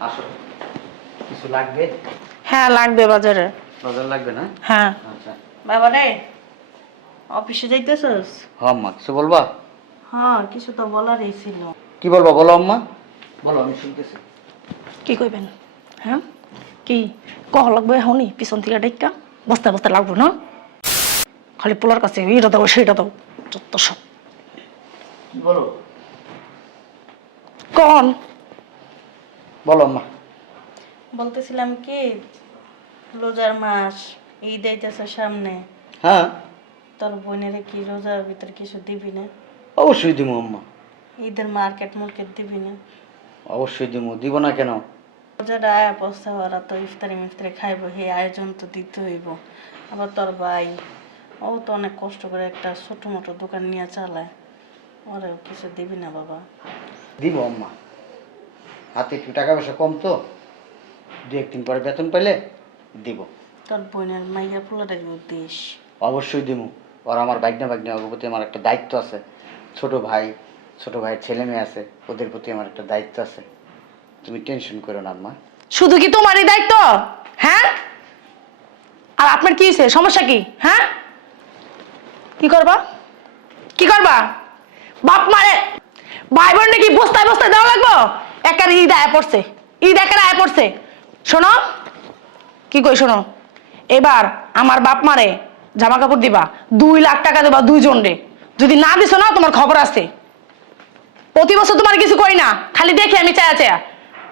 আসো। কিছু লাগবে? হ্যাঁ লাগবে বাজারে। বাজার লাগবে না? হ্যাঁ। আচ্ছা। বাবা রে অফিসে যাইতেছস? হ আম্মা কিছু বলবা? হ্যাঁ কিছু তো বলারই ছিল। কি বলবা বলো আম্মা? বলো আমি শুনতেছি। কি কইবেন? হ্যাঁ? কি কহ লাগবে এখনই? পিছন থেকে ডাইকা বস্তা বস্তা লাগবো না? খালি পোলার কাছে এটা দাও সেটা দাও। যত সব। কি বলো? কন? বলো আম্মা বলতেছিলাম কি রোজার মাস ঈদ আইতেছে সামনে। হ্যাঁ। তোর বোনের কি রোজার ভিতরে কিছু দিবি না? অবশ্যই দিব আম্মা। ঈদের মার্কেট মার্কেট দিবি না? অবশ্যই দিব দিব না কেন? রোজাটা আয়া পস্তা ওরা তো ইফতারি মিফতারি খাইব সেই আয়োজন তো দিতে হইব। আবার তোর ভাই ও তো অনেক কষ্ট করে একটা ছোট মোটো দোকান নিয়ে চালায়। ওরেও কিছু দিবি না বাবা। দিব আম্মা। হাতে একটু টাকা পয়সা কম তো দু একদিন পরে বেতন পেলে দিব। তোর বোনের মাইয়া ফুলাটা দিস অবশ্যই দিব ওর আমার বাগনা বাগনা ওর প্রতি আমার একটা দায়িত্ব আছে। ছোট ভাই ছোট ভাইয়ের ছেলে মেয়ে আছে ওদের প্রতি আমার একটা দায়িত্ব আছে। তুমি টেনশন করো না আম্মা। শুধু কি তোমারই দায়িত্ব? হ্যাঁ? আর আপনার কি হয়েছে? সমস্যা কি? হ্যাঁ? কি করবা? কি করবা? বাপ মারে ভাই বোন নাকি বস্তায় বস্তায় দেওয়া লাগবো? একার ঈদ আয় পড়ছে ঈদ একার আয় পড়ছে। শোনো কি কই শোনো? এবার আমার বাপ মারে জামা কাপড় দিবা দুই লাখ টাকা দেবা দুইজন রে। যদি না দিছো না তোমার খবর আছে। প্রতি বছর তোমার কিছু করি না খালি দেখি আমি চায়া চায়া।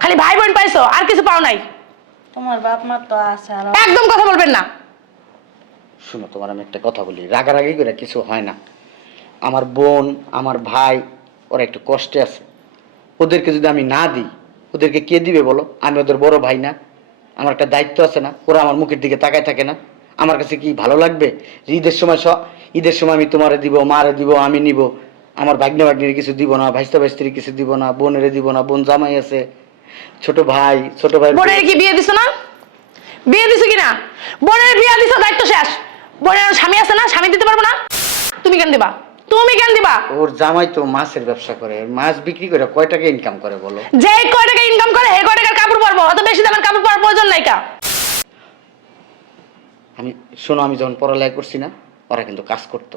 খালি ভাই বোন পাইছো আর কিছু পাও নাই। তোমার বাপ মা তো আছে আর একদম কথা বলবেন না। শুনো তোমার আমি একটা কথা বলি রাগারাগি করে কিছু হয় না। আমার বোন আমার ভাই ওরা একটু কষ্টে আছে। ওদেরকে যদি আমি না দিই, ওদেরকে কে দিবে বলো? আমি ওদের বড় ভাই না। আমার একটা দায়িত্ব আছে না। ওরা আমার মুখের দিকে তাকায় থাকে না। আমার কাছে কি ভালো লাগবে? ঈদের সময় স ঈদের সময় আমি তোমারে দিব, মারে দিব, আমি নিব। আমার ভাগ্নে ভাগ্নির কিছু দিব না ভাইস্তা ভাইস্ত্রী কিছু দিব না, বোনেরে দিব না, বোন জামাই আছে, ছোট ভাই ছোট ভাই বোনের কি বিয়ে দিছো না? বিয়ে দিছো কি না বোনের বিয়ে দিছো, দায়িত্ব শেষ। বোনের স্বামী আছে না, স্বামী দিতে পারব না? তুমি কেন দিবা? তুমি কেন দিবা? ওর জামাই তো মাছের ব্যবসা করে মাছ বিক্রি করে কয় টাকা ইনকাম করে বলো? কয় টাকা ইনকাম করে হে কয় টাকার কাপড় পরবো? অত বেশি দামের কাপড় পরার প্রয়োজন নাই কা? আমি শোনো আমি যখন পড়ালেখা করছি না ওরা কিন্তু কাজ করতো।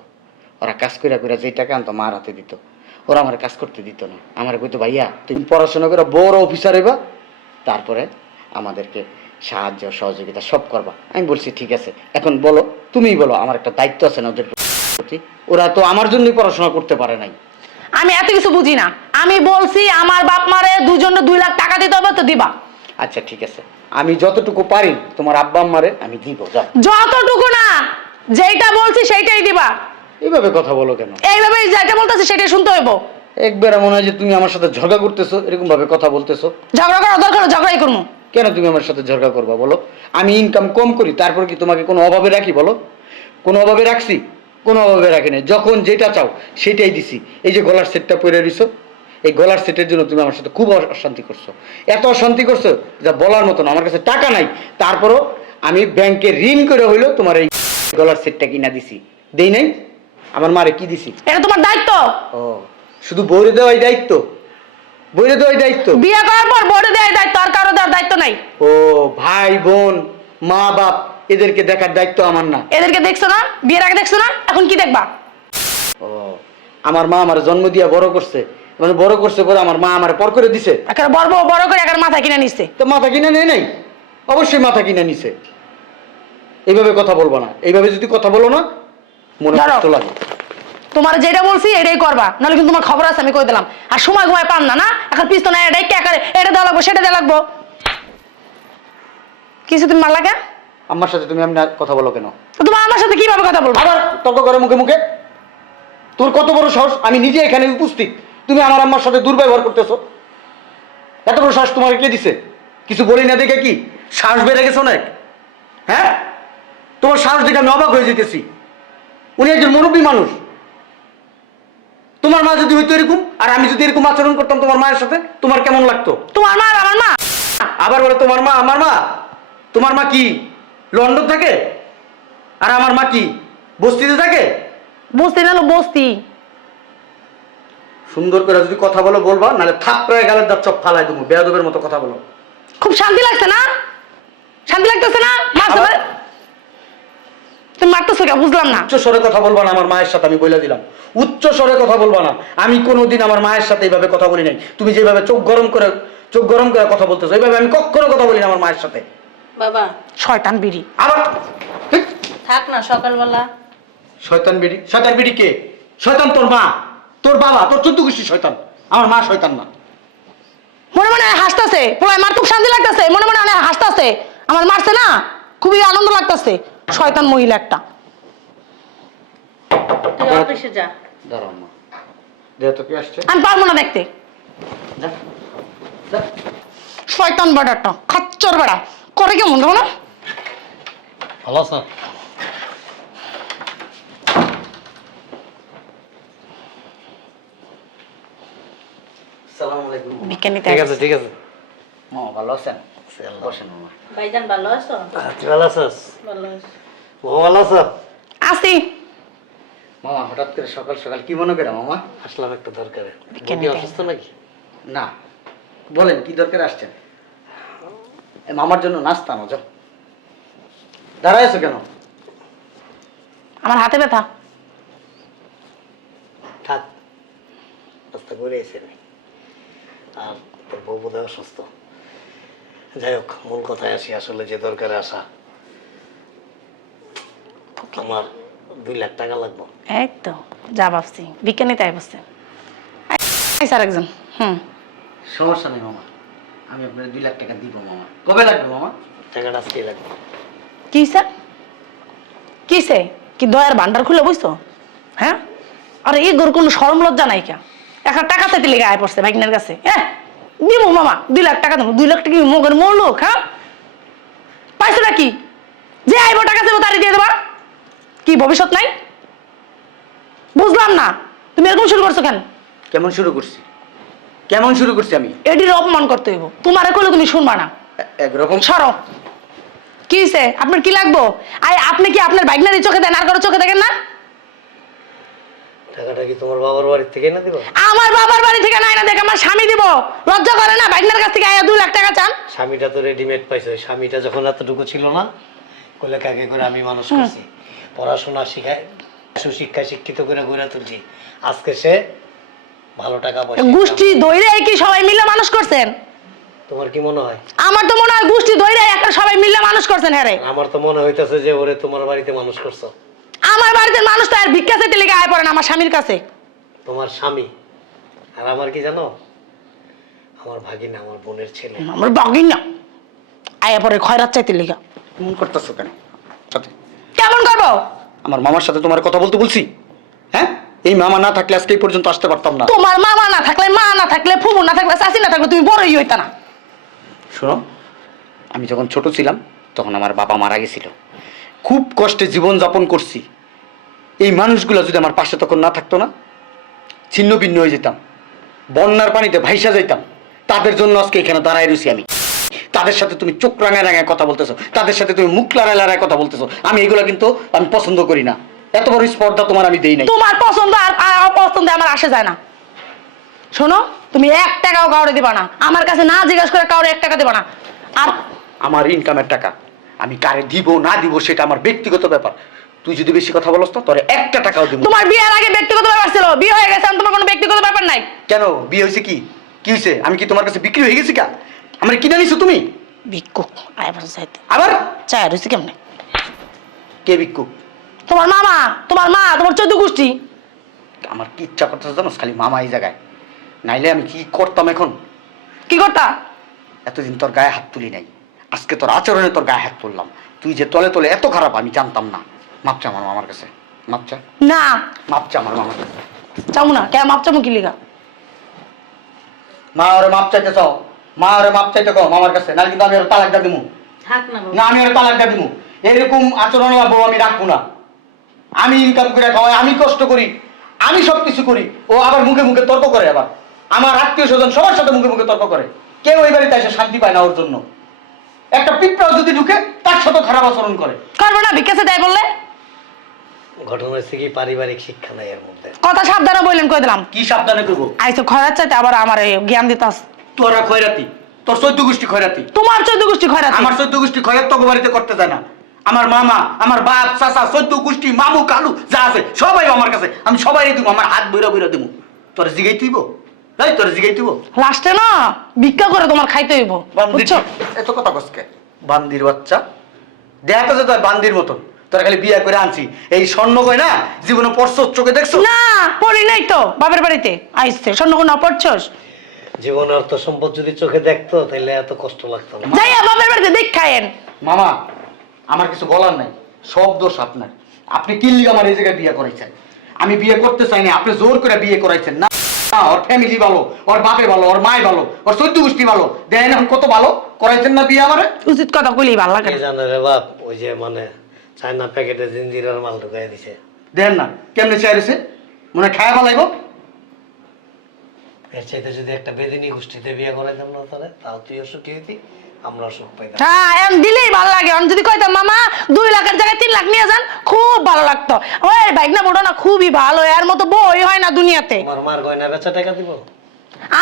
ওরা কাজ করে করে যেই টাকা আনতো মার হাতে দিত। ওরা আমার কাজ করতে দিত না। আমার কইতো ভাইয়া তুমি পড়াশোনা করে বড় অফিসার হইবা তারপরে আমাদেরকে সাহায্য সহযোগিতা সব করবা। আমি বলছি ঠিক আছে। এখন বলো তুমিই বলো আমার একটা দায়িত্ব আছে না ওদের ওরা তো আমার জন্যই পড়াশোনা করতে পারে নাই। আমি এত কিছু বুঝি না। আমি বলছি আমার বাপ মারে দুজনে দুই লাখ টাকা দিতে হবে তো দিবা। আচ্ছা ঠিক আছে। আমি যতটুকু পারি তোমার আব্বা আম্মারে আমি দিব যাও। যতটুকু না যেইটা বলছি সেইটাই দিবা। এইভাবে কথা বলো কেন? এইভাবে যেটা বলতেছি সেটাই শুনতে হইব। একবার মনে হয় যে তুমি আমার সাথে ঝগড়া করতেছো এরকম ভাবে কথা বলতেছো। ঝগড়া করার দরকার ঝগড়াই করব কেন তুমি আমার সাথে ঝগড়া করবা বলো? আমি ইনকাম কম করি তারপর কি তোমাকে কোনো অভাবে রাখি বলো? কোনো অভাবে রাখছি? কোনো অভাবে রাখি না যখন যেটা চাও সেটাই দিছি। এই যে গলার সেটটা পরে দিছো এই গলার সেটের জন্য তুমি আমার সাথে খুব অশান্তি করছ। এত অশান্তি করছ যা বলার মতো না আমার কাছে টাকা নাই। তারপরও আমি ব্যাংকে ঋণ করে হইল তোমার এই গলার সেটটা কিনা দিছি। দেই নাই? আমার মারে কি দিছি? এটা তোমার দায়িত্ব। ও শুধু বইরে দেওয়াই দায়িত্ব? বইরে দেওয়াই দায়িত্ব? বিয়ে করার পর বোর্ডে দেওয়ার দায়িত্ব আর কারও দেওয়ার দায়িত্ব নাই। ও ভাই বোন মা বাপ এদেরকে দেখার দায়িত্ব আমার না। এদেরকে দেখছ না? বিয়ের আগে দেখছ না? এখন কি দেখবা? ও আমার মা আমার জন্ম দিয়া বড় করছে। মানে বড় করছে পরে আমার মা আমার পর করে দিছে। একটা বড় বড় করে একটা মাথা কিনে নিচ্ছে তো মাথা কিনে নেয় নাই? অবশ্যই মাথা কিনে নিছে। এইভাবে কথা বলব না। এইভাবে যদি কথা বলো না মনে। কষ্ট লাগে তোমার যেটা বলছি এটাই করবা। নাহলে কিন্তু তোমার খবর আছে আমি কই দিলাম। আর সময় ঘুমায় পান না না? এখন পিস্তন এটাই কে করে এটা দেওয়া লাগবো সেটা দেওয়া লাগবো। কিছু তুমি মারলা কেন? আমার সাথে তুমি এমনি কথা বলো কেন? তো তোমার আমার সাথে কীভাবে কথা বলব? আবার তর্ক করে মুখে মুখে? তোর কত বড় সাহস? আমি নিজে এখানে উপস্থিত। তুমি আমার আম্মার সাথে দুর্ব্যবহার করতেছো। এত বড় সাহস তোমার কে দিছে? কিছু বলি না দেখে কি? সাহস বেড়ে গেছে অনেক। হ্যাঁ? তোমার সাহস দেখে আমি অবাক হয়ে যেতেছি। উনি একজন মুরব্বী মানুষ। তোমার মা যদি হইতো এরকম আর আমি যদি এরকম আচরণ করতাম তোমার মায়ের সাথে তোমার কেমন লাগতো? তোমার মা আমার মা? আবার বলে তোমার মা আমার মা? তোমার মা কি? লন্ডন থাকে? আর আমার মা কি? বস্তিতে থাকে? বস্তি নাহলে বস্তি। সুন্দর করে যদি কথা বলো বলবা নাহলে থাপ প্রায় গালের দাঁত চপ ফালাই দেবো বেয়াদবের মতো কথা বলো। খুব শান্তি লাগছে না? শান্তি লাগতেছে না? মারছে আবার- না? তুমি মারতেছো কে বুঝলাম না। উচ্চ স্বরে কথা বলবা না আমার মায়ের সাথে আমি বলে দিলাম। উচ্চ স্বরে কথা বলবা না। আমি কোনোদিন আমার মায়ের সাথে এইভাবে কথা বলি নাই। তুমি যেভাবে চোখ গরম করে চোখ গরম করে কথা বলতেছো এইভাবে আমি কখনো কথা বলি না আমার মায়ের সাথে। বাবা। শয়তান বিড়ি। আবার থাক না সকালবেলা। শয়তান বিড়ি? শয়তান বিড়ি কে? শয়তান তোর মা। তোর বাবা তোর চোদ্দ গোষ্ঠী শয়তান। আমার মা শয়তান না। মনে মনে হাসতেছে পোলায় মার খুব শান্তি লাগতেছে মনে মনে অনেক হাসতেছে। আমার মারছে না খুবই আনন্দ লাগতেছে। শয়তান মহিলা একটা। তুই অফিসে যা। দাঁড়াও মা। দেহ তো কি আসছে। আমি পারব না দেখতে। যা। যা। শয়তান বেড়াটা খাচ্চর বেড়া। করে কেমন দেখো না ভালো আছো? বিজ্ঞানীতে ঠিক আছে ঠিক আছে। মা ভালো আছেন? বসেন মামা। ভাইজান ভালো আছো? তুই ভালো আছিস? ভালো আছি। ও ভালো আছো? আসি। মামা হঠাৎ করে সকাল সকাল কি মনে করে মামা? আসলাম একটু দরকারে। অসুস্থ নাকি? না। বলেন কি দরকার আসছেন? মামার জন্য নাস্তা আনো যাও। দাঁড়াইছো কেন? আমার হাতে ব্যথা। থাক রাস্তা করে এসে আর তোর বউ বোধহয় অসুস্থ। যাই হোক মূল কথায় আসি আসলে যে দরকারে আসা। আমার দুই লাখ টাকা লাগবে। তো যা ভাবছি। বিজ্ঞানী তাই বসছে স্যার একজন হুম। সমস্যা নেই মামা। আমি আপনার দুই লাখ টাকা দিব মামা। কবে লাগবে মামা? টাকাটা আজকেই লাগবে। কি স্যার কিসে কি দয়ার ভান্ডার খুলে বুঝছ হ্যাঁ? আরে এই গরু কোনো সরম লজ্জা নাই কে? একটা টাকা চাইতে লেগে আয় পড়ছে ভাইগনের কাছে হ্যাঁ? দিব মামা দুই লাখ টাকা দেবো। দুই লাখ টাকা কি মগের মোর লোক হ্যাঁ? পাইছো নাকি? যে আইব টাকা চাইব তারই দিয়ে দেবা। কি ভবিষ্যৎ নাই? বুঝলাম না। তুমি এরকম শুরু করছ কেন? কেমন শুরু করছি? কেমন শুরু করছি আমি? এটির অপমান করতে হইব। তোমারে করলে তুমি শুনবা না। একরকম? সরো। কি হইছে? আপনার কি লাগবো? আই আপনি কি আপনার বাইকনারি চোখে দেন আর কারও চোখে দেখেন না? টাকাটা কি তোমার বাবার বাড়ির থেকে না দিব? আমার বাবার বাড়ি থেকে নাই না দেখ আমার স্বামী দিব। লজ্জা করে না? বাইকনার কাছ থেকে আয়া দুই লাখ টাকা চান? স্বামীটা তো রেডিমেড পাইছে। স্বামীটা যখন এতটুকু ছিল না কোলে কাকে করে আমি মানুষ করছি? পড়াশোনা শিখায় সুশিক্ষায় শিক্ষিত করে গড়ে তুলছি। আজকে সে ভালো টাকা পয়সা গোষ্ঠী দৈরে কি সবাই মিলে মানুষ করছেন? তোমার কি মনে হয়? আমার তো মনে হয় গোষ্ঠী দৈরে একটা সবাই মিলে মানুষ করছেন হ্যাঁ রে। আমার তো মনে হইতেছে যে ওরে তোমার বাড়িতে মানুষ করছ। আমার বাড়িতে মানুষ তো আর ভিক্ষা চাইতে লেগে আয় পড়েন আমার স্বামীর কাছে। তোমার স্বামী। আর আমার কি জানো? আমার ভাগিনা আমার বোনের ছেলে। আমার বাগিন না। আয়া পরে খয়রাত চাইতে লেগে। কেমন করতেছো কেন? সাথে কেমন করব? আমার মামার সাথে তোমার কথা বলতে বলছি হ্যাঁ? এই মামা না থাকলে আজকে এই পর্যন্ত আসতে পারতাম না। তোমার মামা না থাকলে মা না থাকলে ফুবু না থাকলে চাষি না থাকলে তুমি বড়ই হইতা না। শোনো আমি যখন ছোট ছিলাম তখন আমার বাবা মারা গেছিল। খুব কষ্টে জীবন যাপন করছি। এই মানুষগুলো যদি আমার পাশে তখন না থাকতো না ছিন্ন ভিন্ন হয়ে যেতাম। বন্যার পানিতে ভাইসা যাইতাম। তাদের জন্য আজকে এখানে দাঁড়ায় রয়েছি আমি। তাদের সাথে তুমি চোখ রাঙায় রাঙায় কথা বলতেছো। তাদের সাথে তুমি মুখ লড়ায় লড়ায় কথা বলতেছো। আমি এগুলো কিন্তু আমি পছন্দ করি না। এত বড় স্পর্ধা তোমার আমি দেই নাই। তোমার পছন্দ আর আর অপছন্দে আমার আসে যায় না। শোনো তুমি এক টাকাও কাউরে দিবা না। আমার কাছে না জিজ্ঞাসা করে কাউরে এক টাকা দিবা না। আর আমার ইনকামের টাকা আমি কারে দিব না দিব সেটা আমার ব্যক্তিগত ব্যাপার। তুই যদি বেশি কথা বলস তো তোরে একটা টাকাও দিব তোমার বিয়ের আগে ব্যক্তিগত ব্যাপার ছিল। বিয়ে হয়ে গেছে তোমার কোনো ব্যক্তিগত ব্যাপার নাই। কেন? বিয়ে হয়েছে কি? কি হয়েছে? আমি কি তোমার কাছে বিক্রি হয়ে গেছি কা? আমার কিনে নিছো তুমি? ভিক্ষু আয় বসে চাইতে আবার? চায় রয়েছে কেমনে? কে বিক্ষু তোমার মামা তোমার মা তোমার চোদ্দ গোষ্ঠী। আমার কি ইচ্ছা করতেছে জানো? খালি মামা এই জায়গায়। নাইলে আমি কি করতাম এখন? কি করতা? এতদিন তোর গায়ে হাত তুলি নাই। আজকে তোর আচরণে তোর গায়ে হাত তুললাম। তুই যে তলে তলে এত খারাপ আমি জানতাম না। মাপচা আমার মামার কাছে। মাপচা না। মাপচা আমার মামার কাছে। চামু না কে মাপ চামু কি লিগা? মা ওরে মাপ চাইতে চাও? মা ওরে মাপ চাইতে কও মামার কাছে? নাহলে কিন্তু আমি ওর তালাক দিয়ে দিমু। থাক না না আমি ওর তালাক দিয়ে দিমু। এরকম আচরণ বউ আমি রাখব না। আমি ইনকাম করে খাওয়াই আমি কষ্ট করি আমি সব কিছু করি ও আবার মুখে মুখে তর্ক করে আবার। আমার আত্মীয় স্বজন সবার সাথে মুখে মুখে তর্ক করে। কেউ এই বাড়িতে এসে শান্তি পায় না ওর জন্য। একটা পিঁপড়াও যদি ঢুকে তার সাথে খারাপ আচরণ করে। করব না ভিক্ষা চাইতে বললে? ঘটনা হচ্ছে কি পারিবারিক শিক্ষা নাই এর মধ্যে। কথা সাবধানে বললেন কই দিলাম? কি সাবধানে করব আইসো খরার চাইতে আবার আমার এই জ্ঞান দিতাস। তোরা খয়রাতি তোর চোদ্দ গোষ্ঠী খয়রাতি। তোমার চোদ্দ গোষ্ঠী খয়রাতি? আমার চোদ্দ গোষ্ঠী খয়রাত তোকে বাড়িতে করতে যায় না। আমার মামা আমার বাপ চাচা চোদ্দ গোষ্ঠী মামু কালু যা আছে সবাই আমার কাছে। আমি সবাই দিব আমার হাত বইরা বইরা দিব তোর জিগাই তুইব এই তোর জিগাই তুইব লাস্টে না ভিক্ষা করে তোমার খাইতে হইব বুঝছ? এত কথা কসকে বান্দির বাচ্চা। দেখা তো তোর বান্দির মতন। তোর খালি বিয়ে করে আনছি। এই স্বর্ণ কই না জীবনে পরশ চোখে দেখছ? না পড়ি নাই তো বাপের বাড়িতে। আইসতে স্বর্ণ কোন পড়ছস জীবনে অর্থ সম্পদ যদি চোখে দেখতো তাহলে এত কষ্ট লাগতো না। যাইয়া বাপের বাড়িতে দেখ খায়েন মামা আমার কিছু বলার নাই সব দোষ আপনার। আপনি কি লিগে আমার এই জায়গায় বিয়ে করাইছেন। আমি বিয়ে করতে চাইনি আপনি জোর করে বিয়ে করাইছেন। না না, ওর ফ্যামিলি ভালো ওর বাপে ভালো ওর মায় ভালো ওর চৈদ্য গোষ্ঠী ভালো। দেখেন এখন কত ভালো? করাইছেন না বিয়ে আমারে? উচিত কথা কইলি ভালো লাগে। কি জানে রে বাপ ওই যে মানে চায়না প্যাকেটে জিঞ্জিরার মাল ঢুকাই দিছে। দেখেন না কেমনে চাইছে মনে খায় ভালাইব এর চাইতে যদি একটা বেদিনী গোষ্ঠীতে বিয়ে করাইতাম না তাহলে তাও তুইও সুখী হইতি। আমরাও সুখ পাইতাম। হ্যাঁ এখন দিলেই ভালো লাগে। এখন যদি কইতাম মামা দুই লাখের জায়গায় তিন লাখ নিয়ে যান খুব ভালো লাগতো। ওই বাইক না মোটো না খুবই ভালো। এর মতো বই হয় না দুনিয়াতে। তোমার মার গয়না বেচা টাকা দিব?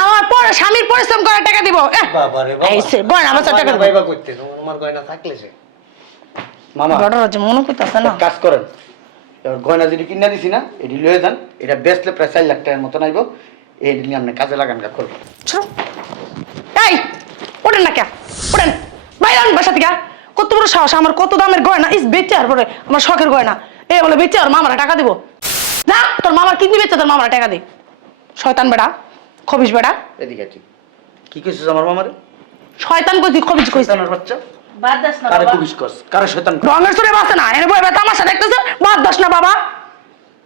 আমার পরে স্বামীর পরিশ্রম করার টাকা দিব। বাবা রে বাবা। এই গয়না বেচা টাকা দিব। ভাইবা করতে গয়না থাকলে সে। মামা। বড় রাজ্য মনে করতেছে না। কাজ করেন। এবার গয়না যদি কিনা দিছি না এটি লয়ে যান। এটা বেচলে প্রায় চার লাখ টাকার মতন আইব। এই নিয়ে আপনি কাজে লাগান গা করবেন। এই! ওঠেন না কে ওঠেন। বাইরে আন বাসা থেকে। কত বড় সাহস আমার কত দামের গয়না? ইস বেচে আর পরে আমার শখের গয়না। এ বলে বেচে আর মামারা টাকা দিব। না তোর মামার কিডনি বেচে তোর মামারা টাকা দে। শয়তান বেড়া খবিস বেড়া। এদিকে আছি কি কইছিস আমার মামারে? শয়তান কইছি খবিস কইছি। শয়তানের বাচ্চা? বাদ দাস না কারে বাবা। কস কারে শয়তান কস? রঙের সুরে বাসে না এনে বই তামাশা দেখতেছে বাদ দাস না বাবা।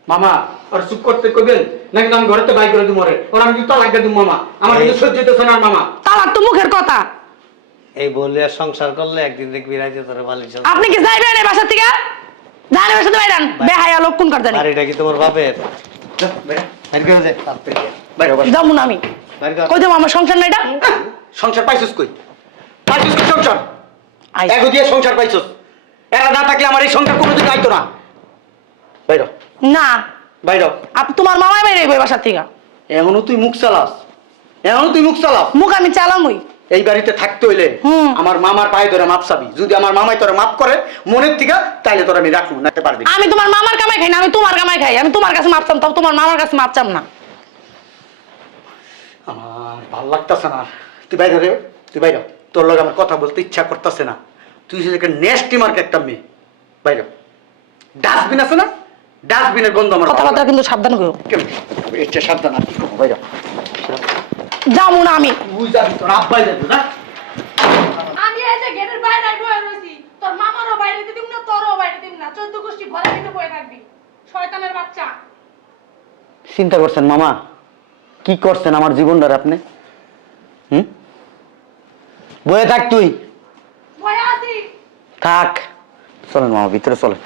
মামা আর চুপ করতে কইবেন? নাকি আমি ঘরেতে বাই করে দিমরে ওর আমি জুতা লাগবে দিম মামা। আমার কিন্তু সহ্য হইতেছে না মামা। তালাক তো মুখের কথা। এই বলে সংসার করলে একদিন দেখবি রাইতে তোর মালিক আপনি কি যাইবেন এই বাসা থেকে? জানে বাসা থেকে বাইরান। বেহায়া লোক কোন কার জানি? বাড়িটা কি তোমার বাপের? যা, বাইরে। করে দে। বাইরে, বাইরে। যাব না আমি। বাইরে কই দেবো আমার সংসার না এটা? সংসার পাইছিস কই? পাইছিস কই সংসার। এগো দিয়ে সংসার পাইছিস। এরা না থাকলে আমার এই সংসার কোনোদিন আইতো না। বাইর না। বাইর আপ তোমার মামাই বাইরে এই বাসা থেকে। এখনও তুই মুখ চালাস। এখনও তুই মুখ চালাস। মুখ আমি চালামই। এই বাড়িতে থাকতে হইলে আমার মামার পায়ে ধরে মাপ চাবি। যদি আমার মামাই তোরা মাপ করে মনের থেকে তাইলে তোর আমি রাখব না পারবি আমি তোমার মামার কামাই খাই না আমি তোমার কামাই খাই। আমি তোমার কাছে মাপ চাম তাও তোমার মামার কাছে মাপ চাম না। আমার ভালো লাগতেছে না। তুই বাইরে রে তুই বাইরে তোর লগে আমার কথা বলতে ইচ্ছা করতেছে না। তুই মার্ক একটা মেয়ে। বাইরে ডাস্টবিন আছে না? ডাস্টবিনের গন্ধ আমার কিন্তু সাবধান করো এটা সাবধান আর কি করব, যাব না আমি। তুই যাবি তোর আব্বাই যাবি না? আমি এই যে গেটের বাইরে রইছি তোর মামারও বাইরে দিম না তোরও বাইরে দিম না চোদ্দ গোষ্ঠী ঘরে ভিতরে থাকবি শয়তানের বাচ্চা। চিন্তা করছেন মামা? কি করছেন আমার জীবনটার আপনি? হুম? বয়ে থাক তুই। বয়ে আছি। থাক। চলেন মামা ভিতরে চলেন।